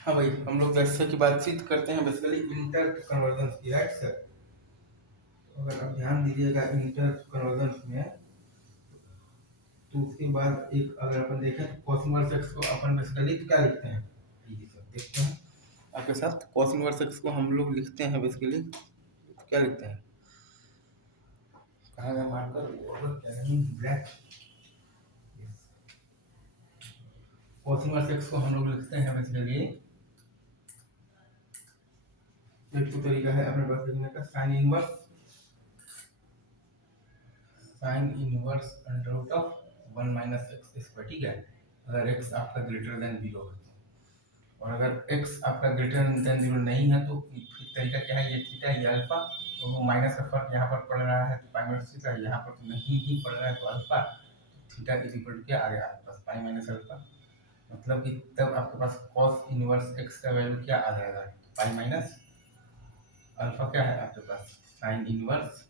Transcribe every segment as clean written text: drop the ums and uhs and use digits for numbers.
हाँ भाई, हम लोग जैसे कि बातचीत करते हैं बेसिकली इंटर कन्वर्जन की, राइट सर। तो अगर आप ध्यान दीजिएगा इंटर कन्वर्जन में, तो उसके बाद एक अगर अपन देखें तो cos इनवर्स x को अपन बेसिकली क्या लिखते हैं, ये सब देखते हैं आपके साथ। cos इनवर्स x को हम लोग लिखते हैं बेसिकली, क्या लिखते हैं, कहाँ गया मार्कर, क्या नहीं, ब्लैक। cos इनवर्स x को हम लोग लिखते हैं बेसिकली, एक तो तरीका है अपने पास लिखने का sine inverse under root of 1 minus x square, ठीक है। अगर x आपका ग्रेटर देन 0 है तो, और अगर x आपका ग्रेटर देन 0 नहीं है तो फिर तरीका क्या है, ये थीटा ये अल्फा, तो वो माइनस का फर्क यहाँ पर पड़ रहा है तो पाई माइनस थीटा, यहाँ पर तो नहीं ही पड़ रहा है तो alpha, theta is equal to क्या आ गया आपके पास, पाई माइनस अल्फा। मतलब कि तब आपके पास cos इनवर्स x का वैल्यू क्या आ जाएगा, पाई माइनस अल्फा क्या है आपके पास, sine inverse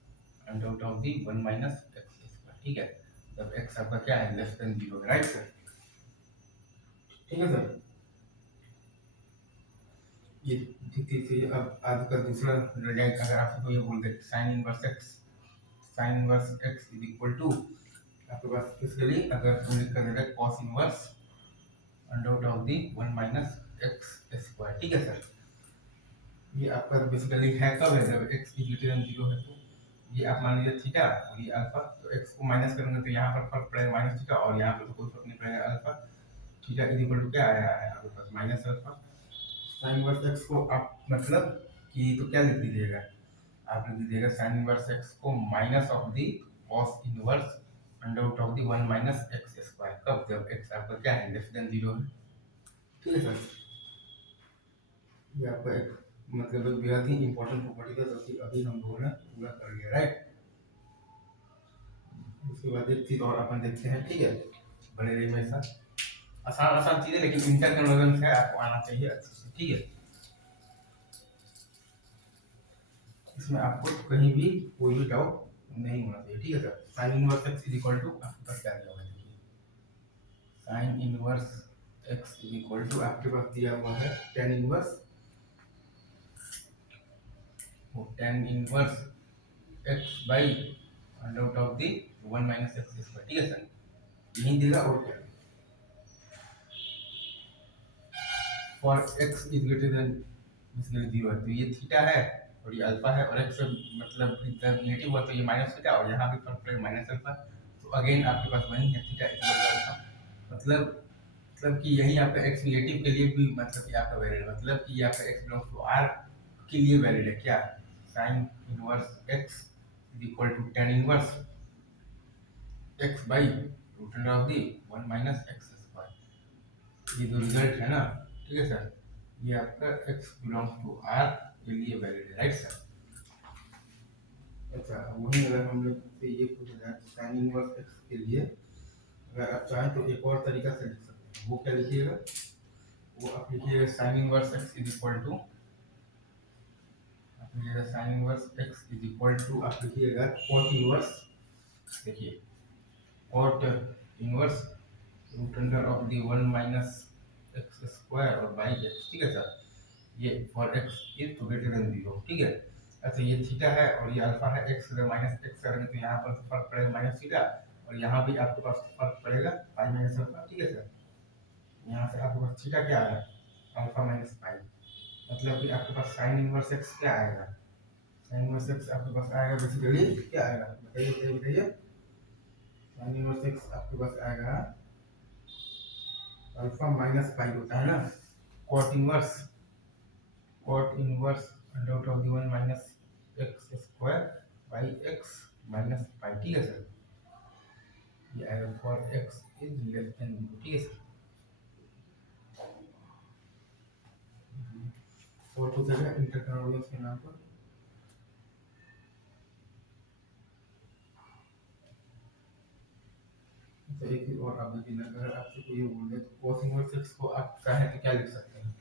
under root of the 1 minus x square, ठीक है। जब x आपका क्या है लेस देन 0, राइट सर, ठीक है सर। ये ठीक से अब आज का दूसरा रिजल्ट अगर आपसे को ये बोल दे sine inverse x is equal to आपके पास इसके लिए अगर हम लिख कर देते हैं cos inverse under root of the 1 minus x square, ठीक है सर। ये आपका बेसिकली है कब है, जब x की ग्रेटर देन 0 है तो ये आप मान लीजिए थीटा और ये अल्फा, तो x को माइनस करेंगे तो यहाँ पर फर्क पड़ेगा माइनस थीटा, और यहाँ पर तो कोई फर्क नहीं पड़ेगा alpha, theta is equal to क्या आया है आपके पास minus alpha. Sine inverse x को आप मतलब कि तो क्या लिख दीजिएगा, आप लिख दीजिएगा साइन इनवर्स x को minus of the cos inverse under root of the 1 minus x square, कब, जब x आपका क्या है लेस देन 0 है, ठीक है सर। ये आपका एक मतलब एक बेहद ही इंपॉर्टेंट प्रॉपर्टी है जो कि अभी हम लोगों ने पूरा कर लिया, राइट। उसके बाद एक चीज और अपन देखते हैं, ठीक है, बने रहिए मेरे साथ। आसान आसान चीजें लेकिन इंटर कन्वर्जन से आपको आना चाहिए अच्छे से, ठीक है। इसमें आपको कहीं भी कोई भी डाउट नहीं होना चाहिए, ठीक है sir. Sine inverse x is equal to आपके पास क्या दिया हुआ है, देखिए sine inverse x is equal to आपके पास दिया हुआ है tan इनवर्स, वो tan inverse x by under root of the 1 minus x square, ठीक है सर। यही देगा और क्या, for x is greater than basically 0 है तो ये थीटा है और ये अल्फा है, और x मतलब नेगेटिव हुआ तो ये माइनस थीटा, और यहाँ भी फर्क पड़ेगा माइनस अल्फा, तो अगेन आपके पास वही है थीटा इक्वल टू अल्फा। मतलब कि यही आपका x नेगेटिव के लिए भी मतलब कि आपका वैलिड है, मतलब कि ये आपका x बिलोंग्स टू r के लिए वैलिड है क्या, sine inverse x is equal to tan inverse x by root under of the 1 minus x square, ये जो रिजल्ट है ना, ठीक है सर, ये आपका x बिलोंग्स टू r के लिए वैलिड है, राइट सर। अच्छा, वही अगर हम लोग से ये पूछा जाए साइन इनवर्स x के लिए, अगर आप चाहें तो एक और तरीका से लिख सकते हैं, वो क्या लिखिएगा, वो आप लिखिएगा sine inverse x is equal to, आप लिखिएगा sine inverse x is equal to, आप लिखिएगा cot इनवर्स, देखिए cot inverse root under of the 1 minus x square और बाई x, ठीक है सर। ये for x is greater than 0, ठीक है। अच्छा, ये थीटा है और ये अल्फा है, x अगर माइनस एक्स करेंगे तो यहाँ पर फर्क पड़ेगा माइनस थीटा, और यहाँ भी आपके पास फर्क पड़ेगा पाई माइनस अल्फा, ठीक है सर। यहाँ से आपके पास थीटा क्या आया, अल्फा माइनस पाई, मतलब कि आपके पास साइन इनवर्स x क्या आएगा, साइन इनवर्स x आपके पास आएगा बेसिकली क्या आएगा, बताइए बताइए बताइए, साइन इनवर्स x आपके पास आएगा अल्फा माइनस पाई होता है ना, cot inverse under root of the 1 minus x square by x minus pi, ठीक है सर। ये आएगा for x is less than 0, ठीक है सर। और कुछ है इंटर कन्वर्जेंस के नाम पर, तो एक ही और आप देखिए, अगर आपसे कोई बोल दे तो cos इनवर्स x को आप चाहे तो क्या लिख सकते हैं,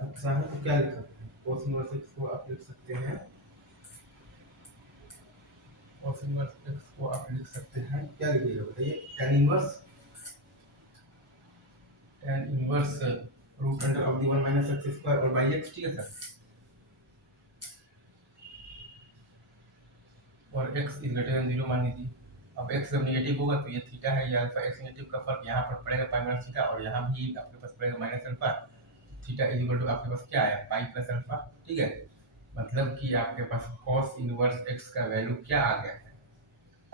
आप चाहे तो क्या लिख सकते हैं, cos इनवर्स x को आप लिख सकते हैं, cos इनवर्स x को आप लिख सकते हैं क्या लिखिएगा बताइए, tan inverse tan inverse root under of the 1 minus x square और बाई एक्स, ठीक है सर। और x इज ग्रेटर देन 0 मान लीजिए। अब x जब नेगेटिव होगा तो ये थीटा है, ये अल्फा x नेगेटिव का फर्क यहाँ पर पड़ेगा पाई माइनस थीटा, और यहाँ भी आपके पास पड़ेगा minus alpha. Theta is equal to आपके पास क्या आया, पाई प्लस अल्फा, ठीक है। मतलब कि आपके पास cos इनवर्स x का वैल्यू क्या आ गया है,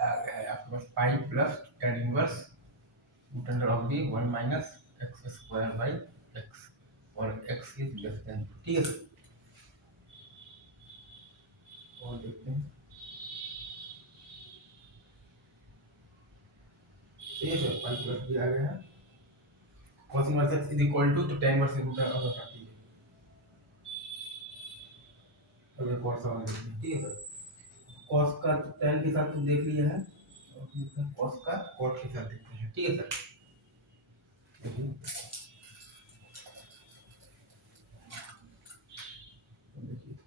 आ गया है आपके पास pi plus tan inverse root under of the 1 minus x square by x, और x इज लेस देन, ठीक है। और देखते हैं, तो ये सर पाई प्लस भी आ गया है। cos inverse x is equal to तो tan inverse root under of, अगर cos सवाल देखते हैं, ठीक है सर। cos का tan के साथ तो देख लिया है, और cos का cot के साथ देखते हैं, ठीक है सर। देखिए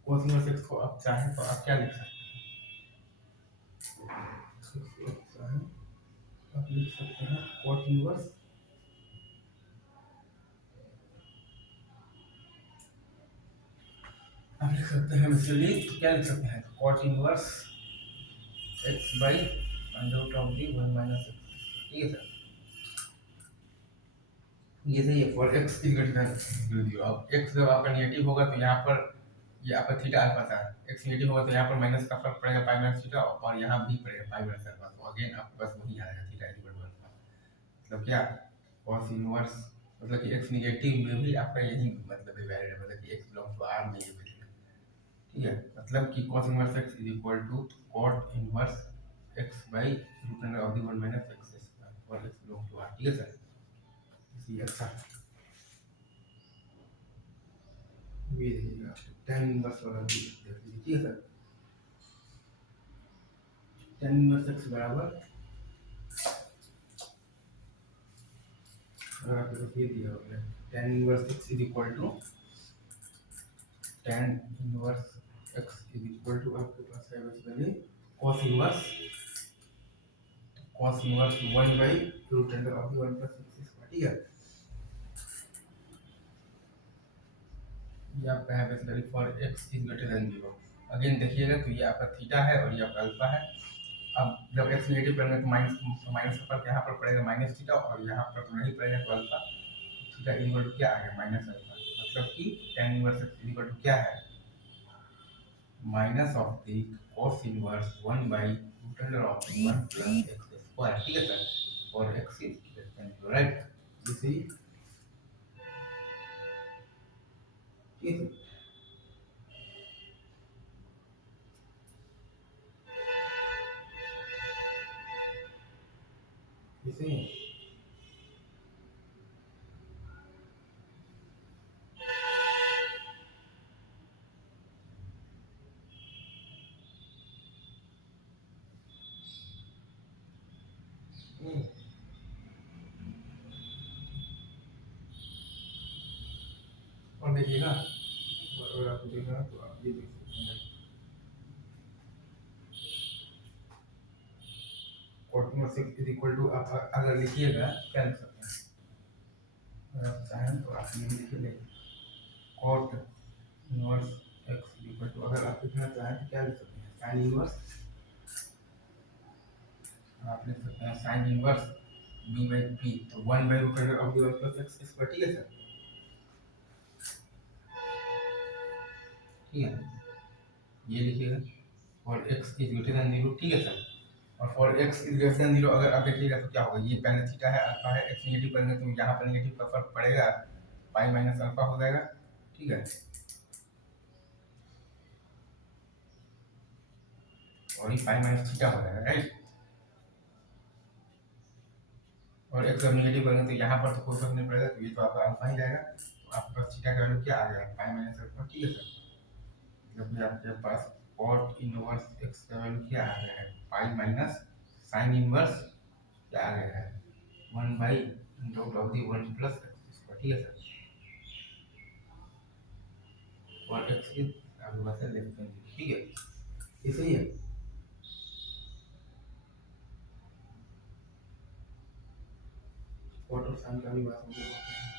cos इनवर्स x को आप चाहें तो आप क्या लिख सकते हैं, आप लिख सकते हैं cot इनवर्स, आप लिख सकते हैं बेसिकली तो क्या लिख सकते हैं, cot inverse x by under root of the 1 minus x, ठीक है सर। ये सही है for x is greater than 0। अब x जब आपका नेगेटिव होगा तो यहाँ पर ये आपका थीटा अल्फा था, x नेगेटिव होगा तो यहाँ पर माइनस का फर्क पड़ेगा पाई माइनस थीटा, और यहाँ भी पड़ेगा पाई माइनस अल्फा, तो अगेन आपके पास वही आएगा theta is equal to alpha. मतलब क्या, cos इनवर्स मतलब कि x नेगेटिव में भी आपका यही मतलब है वैल्यू है, मतलब कि x बिलोंग्स टू R में ये वैल्यू, ठीक है। मतलब कि cos inverse x is equal to cot inverse x by root under of the 1 minus x square और x बिलोंग्स टू R, ठीक है सर। इसी अच्छा ये देखिएगा tan इनवर्स वाला भी देख लीजिए, ठीक है सर। tan इनवर्स x बराबर, अगर आपके पास ये दिया होगा tan inverse x is equal to tan inverse x is equal to आपके पास है basically cos inverse 1 by root under of 1 plus x square, ठीक है। ये आपका है basically for x is greater than 0। Again देखिएगा तो ये आपका थीटा है और ये आपका अल्फा है। अब जब x नेगेटिव करेंगे तो माइनस का फर्क यहाँ पर पड़ेगा माइनस थीटा, और यहाँ पर तो नहीं पड़ेगा तो अल्फा। थीटा इक्वल टू क्या आ गया, माइनस अल्फा, मतलब कि tan inverse x equal to क्या है, minus of the cos inverse 1 by root under of 1 plus x square, ठीक है सर। और x is less than 0, right. This is, ठीक है, दिस इज और देखिएगा, और अगर आपको देखना तो आप ये देख सकते हैं cot inverse x is equal to, आप अगर लिखिएगा क्या लिख सकते हैं, अगर आप चाहें तो आप ये लिखिए cot inverse x is equal to, अगर आप लिखना चाहें तो क्या लिख सकते हैं, sin इनवर्स, आप लिख सकते हैं sin inverse b by p, तो 1 by root under of the 1 plus x square, ठीक है सर, ठीक है। ये लिखिएगा और x इज ग्रेटर देन 0, ठीक है सर। और for x is greater than 0 अगर आप देखिएगा तो क्या होगा, ये पहले थीटा है अल्फा है, x नेगेटिव करेंगे तो यहाँ पर नेगेटिव का फर्क पड़ेगा, पाई माइनस अल्फा हो जाएगा, ठीक है। और ये पाई माइनस थीटा हो जाएगा, राइट। और x जब नेगेटिव करेंगे तो यहाँ पर तो कोई फर्क नहीं पड़ेगा, तो ये तो आपका अल्फा ही जाएगा, तो आपके पास थीटा का वैल्यू क्या आ गया, पाई माइनस अल्फा, ठीक है सर। जब भी आपके पास cot इनवर्स x का वैल्यू क्या आ गया है, पाई माइनस sin इनवर्स क्या आ गया है, 1 by root of the 1 plus x square, ठीक है सर। और x की आपके पास है लेस देन, ठीक है, ये सही है। cot और sin का भी बात हो गई।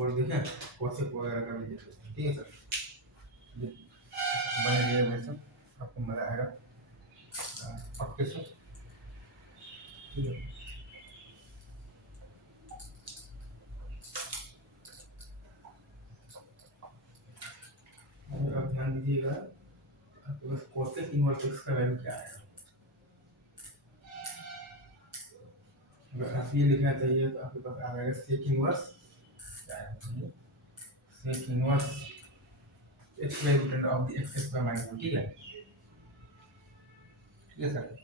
और देखें कॉसेक वगैरह का भी देख सकते हैं। ठीक है सर, बने रहिए वैसे, आपको मज़ा आएगा पक्के से। ठीक है, अब ध्यान दीजिएगा आपके पास कॉसेक इनवर्स एक्स का वैल्यू क्या आएगा। अगर आप ये लिखना चाहिए तो आपके पास आ जाएगा सेक इनवर्स क्या है, sec inverse x by root of the x square minus 1। ठीक है, ठीक है सर।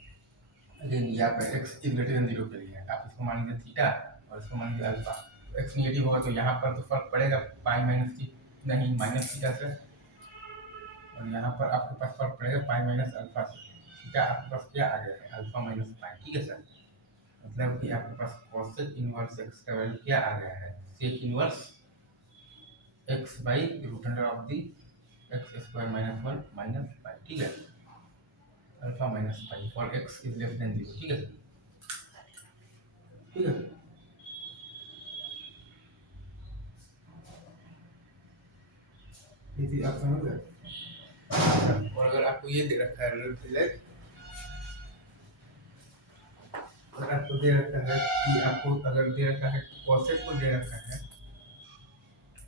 अगेन यहाँ पे x इज ग्रेटर देन 0 के लिए आप इसको मान लीजिए थीटा और इसको मान लीजिए अल्फा। तो x नेगेटिव होगा तो यहाँ पर तो फर्क पड़ेगा पाई माइनस थी नहीं माइनस थीटा से, और यहाँ पर आपके पास फर्क पड़ेगा पाई माइनस अल्फा से। थीटा आपके पास क्या आ गया है, अल्फा माइनस पाई। ठीक है सर, मतलब कि आपके पास कॉसेक इनवर्स x का वैल्यू क्या आ गया है, sec inverse x by root under of the x square minus 1 minus pi. ठीक है, alpha minus pi for x is less than 0। ठीक है, ठीक है। ये चीज आप समझ गए। और अगर आपको ये दे रखा है रिलेट, अगर आपको दे रखा है कि आपको अगर दे रखा है कॉसेक को दे रखा है,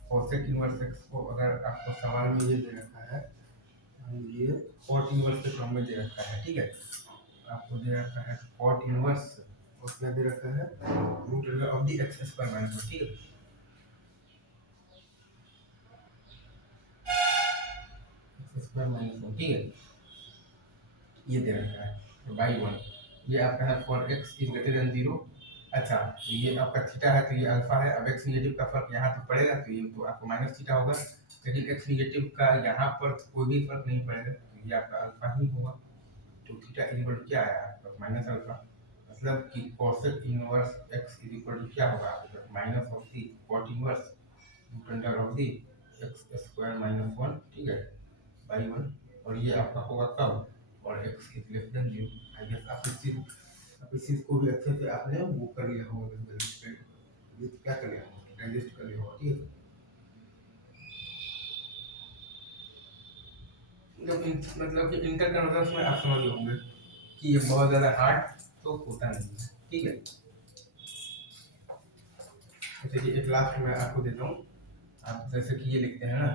कॉसेक इनवर्स एक्स को अगर आपको सवाल में ये दे रखा है, ये कॉट इनवर्स के फॉर्म में दे रखा है। ठीक है, आपको दे रखा है कॉट इनवर्स और क्या दे रखा है, root under of the x square minus 1। ठीक है, एक्स स्क्वायर माइनस 1। ठीक है, ये दे रखा है बाई 1। ये आपका है for x is greater than 0। अच्छा, तो ये आपका थीटा है तो ये अल्फा है। अब एक्स निगेटिव का फर्क यहाँ तो पड़ेगा तो ये तो आपको माइनस थीटा होगा, लेकिन एक्स निगेटिव का यहाँ पर कोई भी फर्क नहीं पड़ेगा तो ये आपका अल्फा ही होगा। तो थीटा इक्वल टू क्या आया आपका माइनस अल्फा, मतलब कि cosec inverse x is equal to क्या होगा आपके पास minus of the cot inverse root under of the x square minus 1। ठीक है, बाई 1। और ये आपका होगा कब, और x is less than 0। I guess आप इस चीज को भी अच्छे से आपने वो कर लिया होगा, ये क्या कर लिया होगा, डाइजेस्ट कर लिया होगा। ठीक है, मतलब कि इंटर कन्वर्जन में आप समझ होंगे कि ये बहुत ज़्यादा हार्ड तो होता नहीं है। ठीक है, जैसे कि एक लास्ट में आपको देता हूँ, आप जैसे कि ये लिखते हैं ना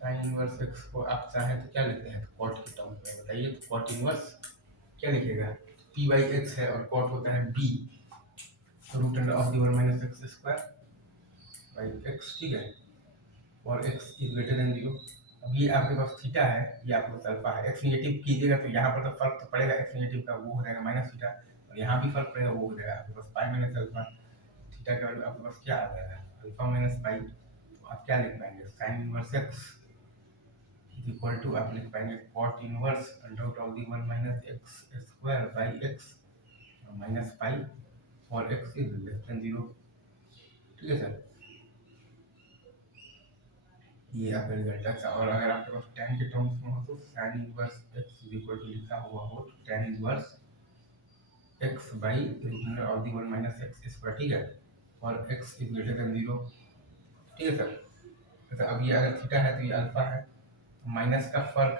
साइन इनवर्स एक्स को आप चाहें तो क्या लिखते हैं, तो कॉट के टर्म में बताइए। तो कॉट इनवर्स क्या लिखेगा, पी बाई एक्स है और कॉट होता है b root under of the 1 minus x square by x. ठीक है, और x इज ग्रेटर देन 0। अब ये आपके पास थीटा है, ये आपके पास अल्फा है। x नेगेटिव कीजिएगा तो यहाँ पर तो फर्क तो पड़ेगा, x नेगेटिव का वो हो जाएगा माइनस थीटा, और यहाँ भी फर्क पड़ेगा वो हो जाएगा आपके पास पाई माइनस अल्फा। थीटा का वैल्यू आपके पास क्या आ जाएगा, अल्फा माइनस पाई। तो आप क्या लिख पाएंगे, sine inverse x is equal to आप लिख पाएंगे cot inverse under root of the 1 minus x square by x minus pi for x is less than 0। ठीक है सर, ये आपका रिजल्ट। अच्छा, और अगर आपके पास tan के टर्म्स में हो तो tan inverse x is equal to लिखा हुआ हो तो tan inverse x by root under of the 1 minus x square. ठीक है, और x इज ग्रेटर देन 0। ठीक है सर, अच्छा अब ये अगर थीटा है तो ये अल्फा है, माइनस का फर्क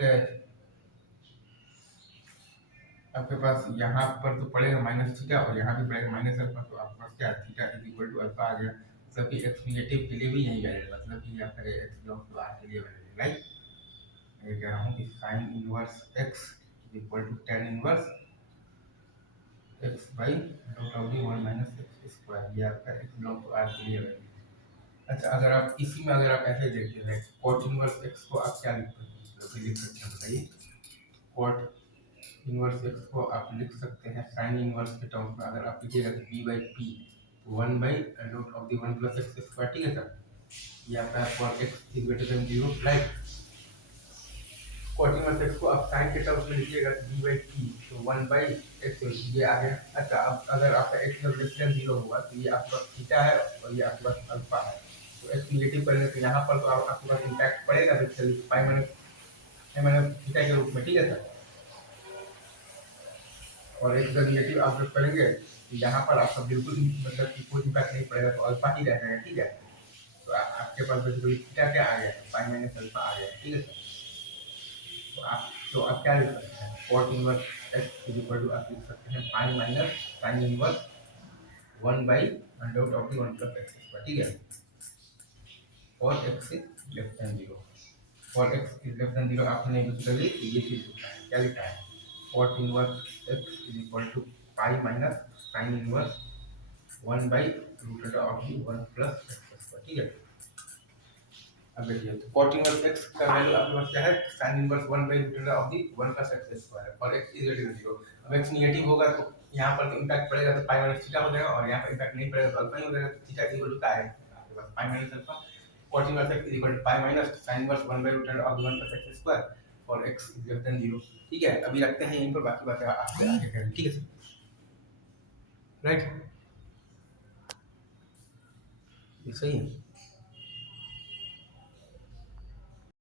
आपके पास यहाँ पर तो पड़ेगा माइनस थीटा और यहाँ भी पड़ेगा माइनस अल्फा। तो आपके पास क्या theta is equal to alpha आ गया, मतलब कि एक्स निगेटिव के लिए भी यही वैल्यू, मतलब कि आपका एक्स बिलोंग्स टू आर के लिए वैल्यू राइट। मैं कह रहा हूँ कि sine inverse x is equal to tan inverse x by root of the 1 minus x square, ये आपका x बिलोंग टू r के लिए वैल्यू। अच्छा, अगर आप इसी में अगर आप ऐसे देखते हैं cot इनवर्स x को आप क्या लिख सकते हैं बताइए। cot इनवर्स x को आप लिख सकते हैं साइन इनवर्स के टर्म्स में, अगर आप लिखिएगा तो b by p 1 by root of the 1 plus x square. ठीक है सर, ये आपका for x is greater than 0 right. cot inverse x को आप साइन के टर्म्स में लिखिएगा तो b बाई पी तो 1 बाई एक्स ये आ गया। अच्छा, अब अगर आपका x लेस देन 0 होगा तो ये आपका थीटा है और ये आपके पास अल्फा है, तो x निगेटिव करेंगे तो यहाँ पर तो आपके पास इम्पैक्ट पड़ेगा बेसिकली पाई माइनस थीटा के रूप में। ठीक है सर, और x का निगेटिव आप लोग करेंगे यहाँ पर आपका बिल्कुल मतलब कि कोई इम्पैक्ट नहीं पड़ेगा, तो अल्फा ही रह जाएगा, ठीक है। तो आपके पास बेसिकली थीटा क्या आ गया, पाई माइनस अल्फा आ गया, ठीक है सर। तो आप क्या लिख सकते हैं, cot inverse x is equal to आप लिख सकते हैं पाई माइनस साइन इनवर्स 1/√ऑफ 1 प्लस एक्स स्क्वायर, ठीक है। और एक्स इज लेस देन 0, और एक्स इज लेस देन 0 आपने बेसिकली ये चीज लिखा है, क्या लिखा है, cot inverse x is equal to pi minus sine inverse 1/√ऑफ 1 प्लस एक्स स्क्वायर, ठीक है। अब देखिए, तो cot इनवर्स x का वैल्यू आपके पास क्या है, sin इनवर्स 1/√ऑफ 1 प्लस एक्स स्क्वायर, और x इज इक्वल टू 0। अब x नेगेटिव होगा तो यहाँ पर तो इम्पैक्ट पड़ेगा, तो पाई माइनस थीटा हो जाएगा, और यहाँ पर इम्पैक्ट नहीं पड़ेगा तो अल्फा ही हो जाएगा, तो थीटा इक्वल टू क्या है आपके पास, pi minus alpha. cot inverse x is equal to pi minus sin inverse 1/√ऑफ 1 प्लस एक्स स्क्वायर, और x इज लेस देन 0, ठीक है। अभी रखते हैं यहीं पर, बाकी बातें आपसे आगे करेंगे, ठीक है सर, राइट, ये सही है।